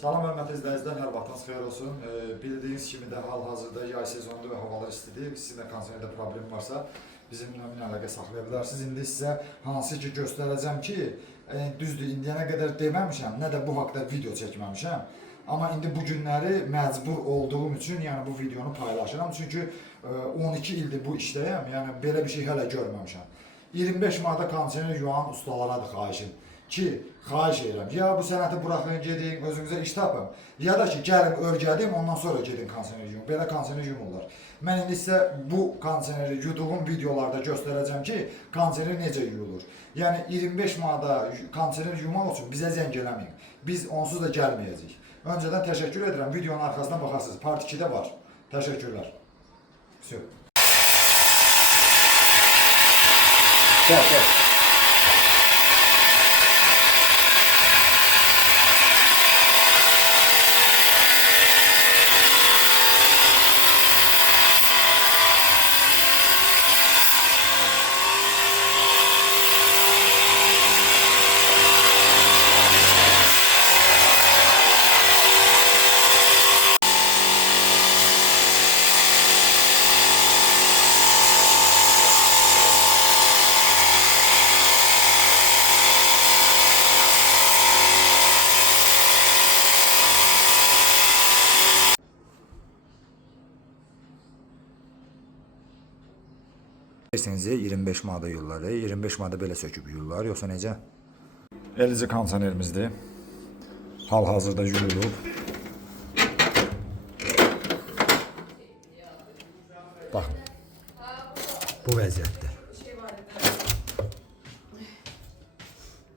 Salam hörmətli izləyicilər, hər vaxtınız xeyir olsun. Bildiyiniz kimi də hal-hazırda yay sezonudur və havalar istidir. Sizin də kondisionerdə problem varsa bizimlə əlaqə saxlaya bilərsiniz. İndi sizə hansı ki göstərəcəm ki, düzdür, indiyənə qədər deməmişəm, nə də bu haqda video çəkməmişəm. Amma indi bu günləri məcbur olduğum üçün, yəni bu videonu paylaşıram. Çünki 12 ildir bu işdəyəm, yəni belə bir şey hələ görməmişəm. 25 manata kondisioner yuan ustalarıdır xahişim. Ki, xahiş edirəm, ya bu sənəti buraxın, gedin, özünüzə iş tapın, ya da ki, gəlin örgədim, ondan sonra gedin kondisioneri yuyun. Belə kondisioneri yumurlar. Mən indi sizə bu kondisioneri yuduğum videolarda göstərəcəm ki, kondisioner necə yuyulur. Yəni 25 manada kondisioner yumaq üçün bizə zəng eləməyin. Biz onsuz da gəlməyəcəyik. Öncədən təşəkkür edirəm, videonun arxasından baxarsınız. Part 2-də var. Təşəkkürlər. Gəl. Bilirsiniz 25 manada yolları, 25 manada belə söküb yollar, yoxsa necə? Elici kondisionerimizdir. Hal-hazırda yuyulub. Baxın. Bu vəziyyətdə.